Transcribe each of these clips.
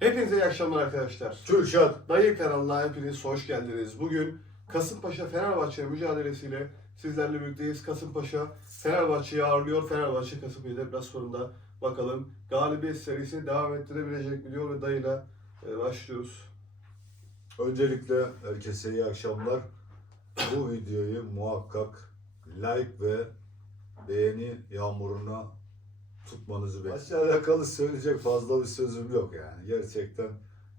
Hepinize iyi akşamlar arkadaşlar. Kürşat. Dayı kanalına hepiniz hoş geldiniz. Bugün Kasımpaşa Fenerbahçe mücadelesiyle sizlerle birlikteyiz. Kasımpaşa Fenerbahçe'yi ağırlıyor. Fenerbahçe Kasımpaşa deplasmanında bakalım galibiyet serisini devam ettirebilecek mi diyor ve dayıyla e, başlıyoruz. Öncelikle herkese iyi akşamlar. Bu videoyu muhakkak like ve beğeni yağmuruna tutmanızı bekliyorum. Maçla alakalı söyleyecek fazla bir sözüm yok yani. Gerçekten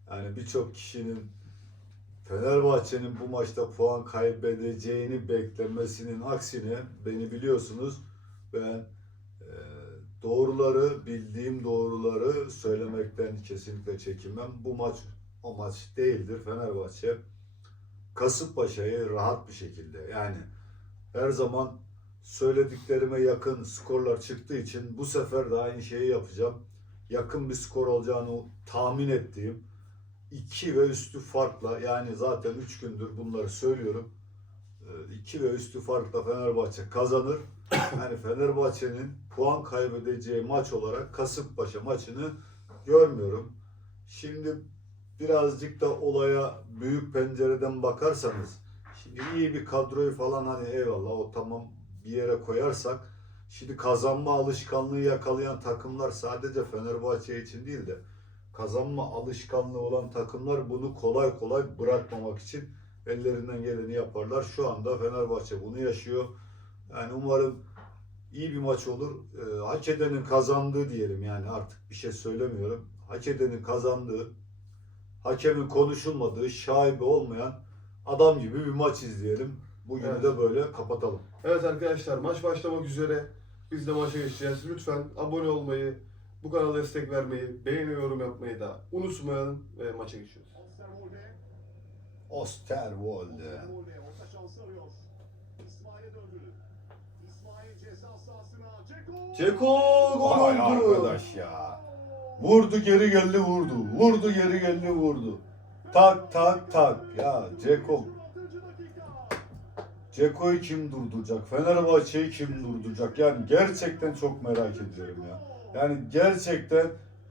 yani birçok kişinin Fenerbahçe'nin bu maçta puan kaybedeceğini beklemesinin aksine beni biliyorsunuz ben e, doğruları bildiğim doğruları söylemekten kesinlikle çekinmem. Bu maç o maç değildir. Fenerbahçe Kasımpaşa'yı rahat bir şekilde yani her zaman söylediklerime yakın skorlar çıktığı için bu sefer de aynı şeyi yapacağım. Yakın bir skor olacağını tahmin ettiğim 2 ve üstü farkla yani zaten 3 gündür bunları söylüyorum. 2 ve üstü farkla Fenerbahçe kazanır. Yani Fenerbahçe'nin puan kaybedeceği maç olarak Kasımpaşa maçını görmüyorum. Şimdi birazcık da olaya büyük pencereden bakarsanız şimdi iyi bir kadroyu falan hani eyvallah o tamam bir yere koyarsak şimdi kazanma alışkanlığı yakalayan takımlar sadece Fenerbahçe için değil de kazanma alışkanlığı olan takımlar bunu kolay kolay bırakmamak için ellerinden geleni yaparlar. Şu anda Fenerbahçe bunu yaşıyor. Yani umarım iyi bir maç olur. Ee, hak edenin kazandığı diyelim yani artık bir şey söylemiyorum. Hak edenin kazandığı, hakemin konuşulmadığı, şaibe olmayan adam gibi bir maç izleyelim. Bugünü Evet. de böyle kapatalım. Evet arkadaşlar maç başlamak üzere. Biz de maça geçeceğiz. Lütfen abone olmayı, bu kanala destek vermeyi, beğeni yorum yapmayı da unutmayalım ve maça geçiyoruz. Osterwolde. Ceko gol Vay oldu. arkadaş ya. Vurdu geri geldi vurdu. Vurdu geri geldi vurdu. Tak tak tak. Ya Ceko. 6. dakika. Ceko'yu kim durduracak? Fenerbahçe'yi kim durduracak? Yani gerçekten çok merak ediyorum ya. Yani gerçekten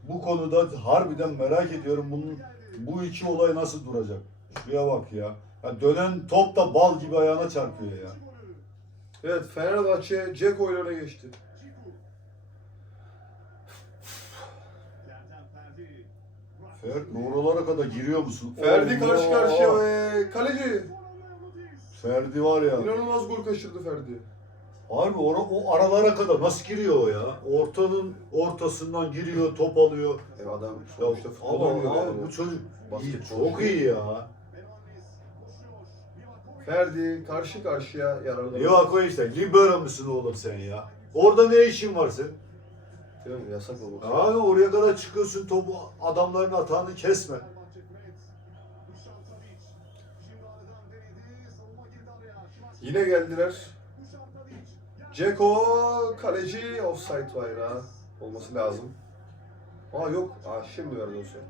bu konuda harbiden merak ediyorum bunun bu iki olay nasıl duracak? Şuraya bak ya. ya dönen top da bal gibi ayağına çarpıyor ya. Evet Fenerbahçe Ceko ile öne geçti. Ferdi. Fer, oralara kadar giriyor musun? Ferdi karşı karşıya ve kaleci. Ferdi var ya. İnanılmaz gol kaçırdı Ferdi. Harbi ora, o aralara kadar nasıl giriyor o ya? Ortanın ortasından giriyor, top alıyor. E adam Ya, sonuçta futbol ama oynuyor abi yani. bu çocuk iyi, çok iyi. ya. Ferdi karşı karşıya yararlanıyor. Yok o işte, libero musun oğlum sen ya? Orada ne işin var senin? Diyorum ya, yasak olması. Abi oraya kadar çıkıyorsun topu adamların atağını kesme. Yine geldiler. Ceko kaleci offside bayrağı olması lazım. Aa yok. Aa şimdi verdi offside.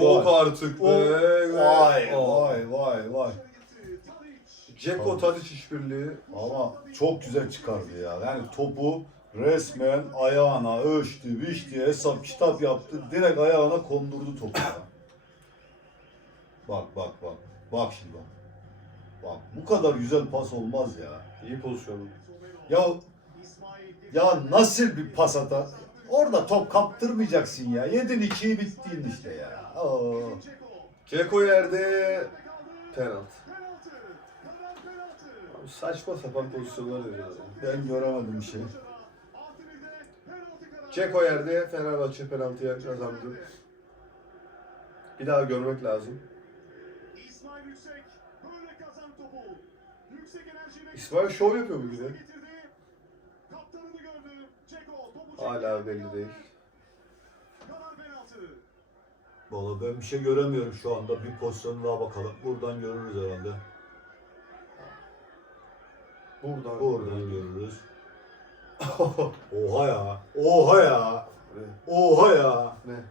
Yok artık O- Vay vay vay vay. Ceko Tadic işbirliği. Ama çok güzel çıkardı ya. Yani topu resmen ayağına ölçtü, biçti, hesap kitap yaptı. Direkt ayağına kondurdu topu ya. Bak bak bak. Bak şimdi bak. Bak bu kadar güzel pas olmaz ya. İyi pozisyon. Ya ya nasıl bir pas atar? Orada top kaptırmayacaksın ya. Yedin ikiyi bittiğin işte ya. Oo. Ceko. Yerde penaltı. Abi saçma sapan pozisyonlar veriyor. Ben göremedim bir şey. Ceko yerde Fenerbahçe penaltıya kazandı. Bir daha görmek lazım. İsmail Yüksek böyle kazan topu. Yüksek enerjiyle İsmail şov yapıyor bugün ya. Hala belli değil. Valla ben bir şey göremiyorum şu anda. Bir pozisyon daha bakalım. Buradan görürüz herhalde. Buradan. Oradan görürüz. Oha ya. Oha ya. Oha ya. ne?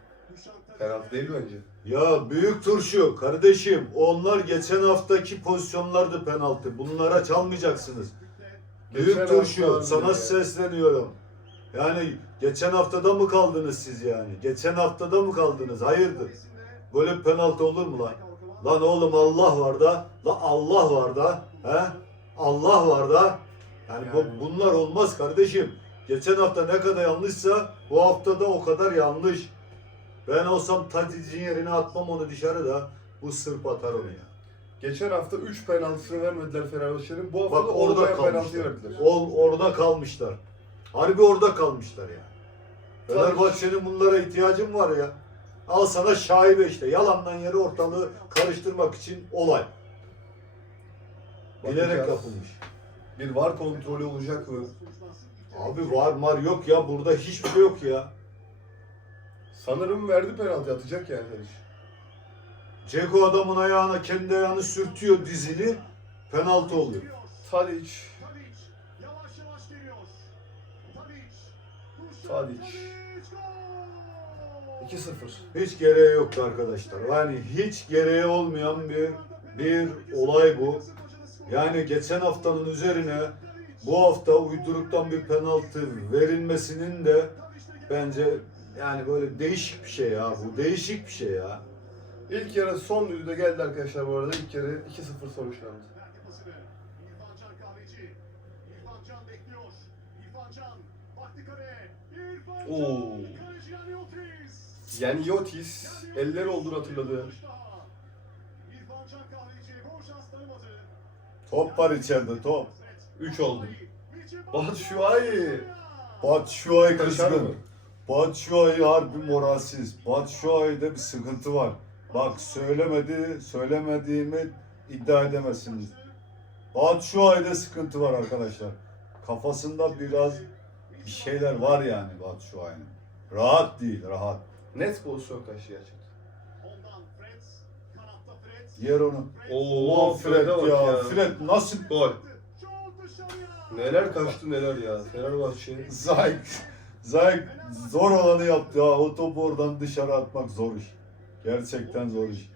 Penaltı değil bence. Ya büyük turşu kardeşim. Onlar geçen haftaki pozisyonlardı penaltı. Bunlara çalmayacaksınız. Büyük Geçen turşu hafta- sana sesleniyorum. Yani geçen haftada mı kaldınız siz yani? Geçen haftada mı kaldınız? Hayırdır? Böyle penaltı olur mu lan? Lan oğlum Allah var da, la Allah var da, he? Allah var da. Yani, bu, Yani. bunlar olmaz kardeşim. Geçen hafta ne kadar yanlışsa bu hafta da o kadar yanlış. Ben olsam Tadic'in yerine atmam onu dışarı da bu sırp atar onu ya. Geçen hafta 3 penaltısını vermediler Fenerbahçe'nin. Bu hafta Bak da orada orada penaltı kalmışlar. verdiler. Ol, orada kalmışlar. Harbi orada kalmışlar ya. Tabii. Fenerbahçe'nin bunlara ihtiyacım var ya. Al sana şaibe işte. Yalandan yere ortalığı karıştırmak için olay. Bilerek Bakacağız. yapılmış. Bir var kontrolü olacak mı? Abi var mar yok ya. Burada hiçbir şey yok ya. Sanırım verdi penaltı atacak yani Tadiç. Ceko adamın ayağına kendi ayağını sürtüyor dizini. Penaltı oluyor. Tadic yavaş yavaş geliyor. Tadic. Tadic. Gol! 2-0. Hiç gereği yoktu arkadaşlar. Yani hiç gereği olmayan bir bir olay bu. Yani geçen haftanın üzerine bu hafta uyduruktan bir penaltı verilmesinin de bence yani böyle değişik bir şey ya bu. Değişik bir şey ya. İlk yarı son düdüğde geldi arkadaşlar bu arada. İlk yarı 2-0 sonuçlandı. Oo. Yani Yotis eller olduğunu hatırladı. Top var içeride top. 3 oldu. Batshuayi. Batshuayi Kaçar mı? Batshuayi harbi moralsiz. Batshuayi'de bir sıkıntı var. Bak söylemedi, söylemediğimi iddia edemezsiniz. Batshuayi'de sıkıntı var arkadaşlar. Kafasında biraz bir şeyler var yani Batshuayi'nin. Rahat değil, rahat. Net pozisyon kaçtı gerçekten. Yer onu. Oo, Ulan Fred ya. ya. Fred nasıl Gol. Neler kaçtı neler ya. Fenerbahçe. Zayk. Zayk zor olanı yaptı ha. O topu oradan dışarı atmak zor iş. Gerçekten zor iş.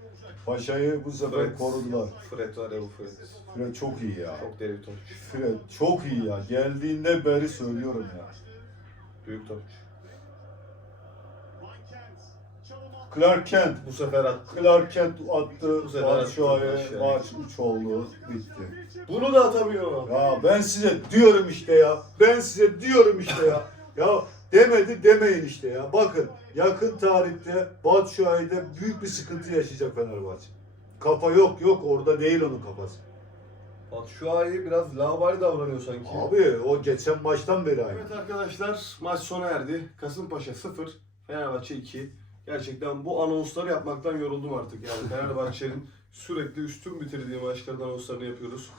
Paşa'yı bu sefer Fred. korudular. Fred var ya bu Fred. Fred çok iyi ya. Çok deli bir topçu. Fred çok iyi ya. Geldiğinde beri söylüyorum ya. Büyük topçu. Clark Kent. Bu sefer attı. Clark Kent attı. Bu sefer attı maç 3 oldu. Bitti. Bunu da atamıyor. Ya ben size diyorum işte ya. Ben size diyorum işte ya. Ya demedi demeyin işte ya. Bakın yakın tarihte Batshuayi'de büyük bir sıkıntı yaşayacak Fenerbahçe. Kafa yok yok orada değil onun kafası. Batshuayi biraz lavabali davranıyor sanki. Abi o geçen maçtan beri aynı. Evet arkadaşlar maç sona erdi. Kasımpaşa 0, Fenerbahçe 2. Gerçekten bu anonsları yapmaktan yoruldum artık. Yani Fenerbahçe'nin sürekli üstün bitirdiği maçların anonslarını yapıyoruz.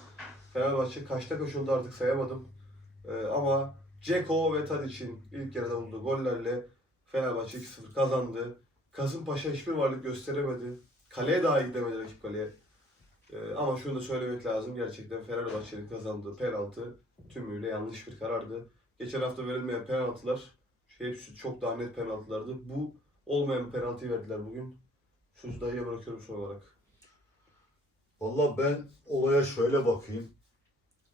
Fenerbahçe kaçta kaç oldu artık sayamadım. Ee, ama Ceko ve Tadic'in ilk yarıda bulduğu gollerle Fenerbahçe 2-0 kazandı. Kasımpaşa hiçbir varlık gösteremedi. Kaleye dahi gidemedi rakip kaleye. Ee, ama şunu da söylemek lazım. Gerçekten Fenerbahçe'nin kazandığı penaltı tümüyle yanlış bir karardı. Geçen hafta verilmeyen penaltılar hepsi çok daha net penaltılardı. Bu olmayan penaltıyı verdiler bugün. Sözü dayıya bırakıyorum son olarak. Valla ben olaya şöyle bakayım.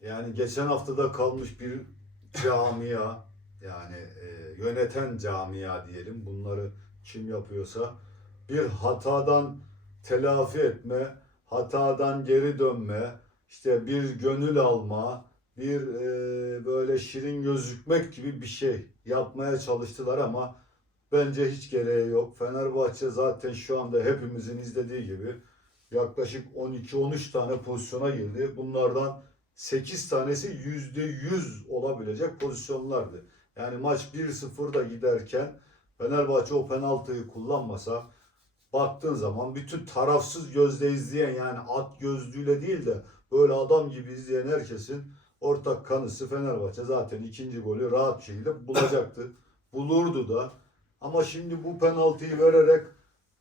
Yani geçen haftada kalmış bir camia yani e, yöneten camia diyelim bunları kim yapıyorsa bir hatadan telafi etme, hatadan geri dönme, işte bir gönül alma, bir e, böyle şirin gözükmek gibi bir şey yapmaya çalıştılar ama bence hiç gereği yok. Fenerbahçe zaten şu anda hepimizin izlediği gibi yaklaşık 12-13 tane pozisyona girdi. Bunlardan 8 tanesi %100 olabilecek pozisyonlardı. Yani maç 1-0 da giderken Fenerbahçe o penaltıyı kullanmasa baktığın zaman bütün tarafsız gözle izleyen yani at gözlüğüyle değil de böyle adam gibi izleyen herkesin ortak kanısı Fenerbahçe zaten ikinci golü rahat şekilde bulacaktı. Bulurdu da. Ama şimdi bu penaltıyı vererek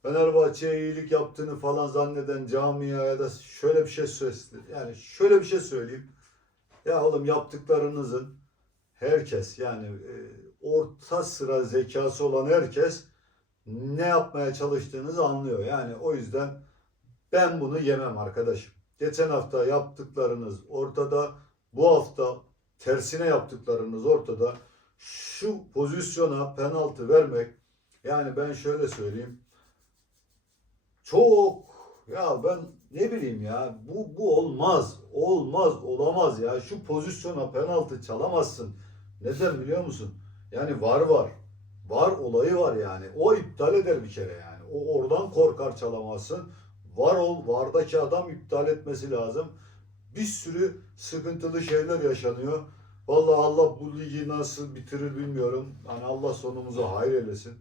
Fenerbahçe'ye iyilik yaptığını falan zanneden camiaya da şöyle bir şey söyledi. Yani şöyle bir şey söyleyeyim. Ya oğlum yaptıklarınızın herkes yani e, orta sıra zekası olan herkes ne yapmaya çalıştığınızı anlıyor. Yani o yüzden ben bunu yemem arkadaşım. Geçen hafta yaptıklarınız ortada. Bu hafta tersine yaptıklarınız ortada. şu pozisyona penaltı vermek yani ben şöyle söyleyeyim. Çok ya ben ne bileyim ya bu bu olmaz. Olmaz, olamaz ya. Şu pozisyona penaltı çalamazsın. Neden biliyor musun? Yani var var. Var olayı var yani. O iptal eder bir kere yani. O oradan korkar çalamazsın. Var ol, vardaki adam iptal etmesi lazım. Bir sürü sıkıntılı şeyler yaşanıyor. Vallahi Allah bu ligi nasıl bitirir bilmiyorum. Hani Allah sonumuzu hayır eylesin.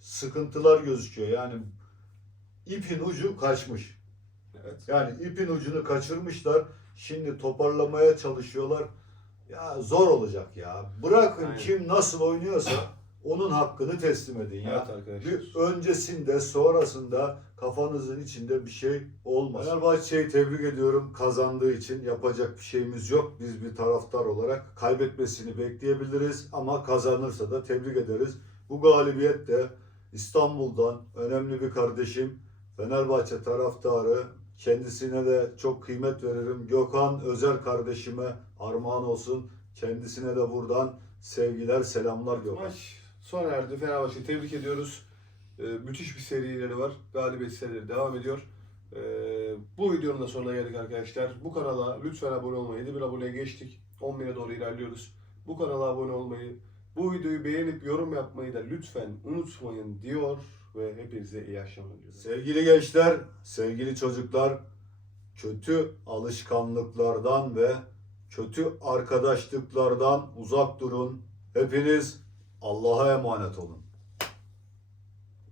Sıkıntılar gözüküyor. Yani ipin ucu kaçmış. Evet. Yani ipin ucunu kaçırmışlar. Şimdi toparlamaya çalışıyorlar. Ya zor olacak ya. Bırakın Aynen. kim nasıl oynuyorsa onun hakkını teslim edin ya. Evet arkadaşlar. Bir öncesinde sonrasında kafanızın içinde bir şey olmaz. Fenerbahçe'yi tebrik ediyorum kazandığı için. Yapacak bir şeyimiz yok. Biz bir taraftar olarak kaybetmesini bekleyebiliriz ama kazanırsa da tebrik ederiz. Bu galibiyet de İstanbul'dan önemli bir kardeşim Fenerbahçe taraftarı kendisine de çok kıymet veririm. Gökhan Özer kardeşime armağan olsun. Kendisine de buradan sevgiler, selamlar Gökhan. Maç sona erdi. Fenerbahçe'yi tebrik ediyoruz. Ee, müthiş bir serileri var. Galibiyet serileri devam ediyor. Ee, bu videonun da sonuna geldik arkadaşlar. Bu kanala lütfen abone olmayı. 7 bin aboneye geçtik. 10 bine doğru ilerliyoruz. Bu kanala abone olmayı, bu videoyu beğenip yorum yapmayı da lütfen unutmayın diyor ve hepinize iyi akşamlar diliyorum. Sevgili gençler, sevgili çocuklar, kötü alışkanlıklardan ve kötü arkadaşlıklardan uzak durun. Hepiniz Allah'a emanet olun.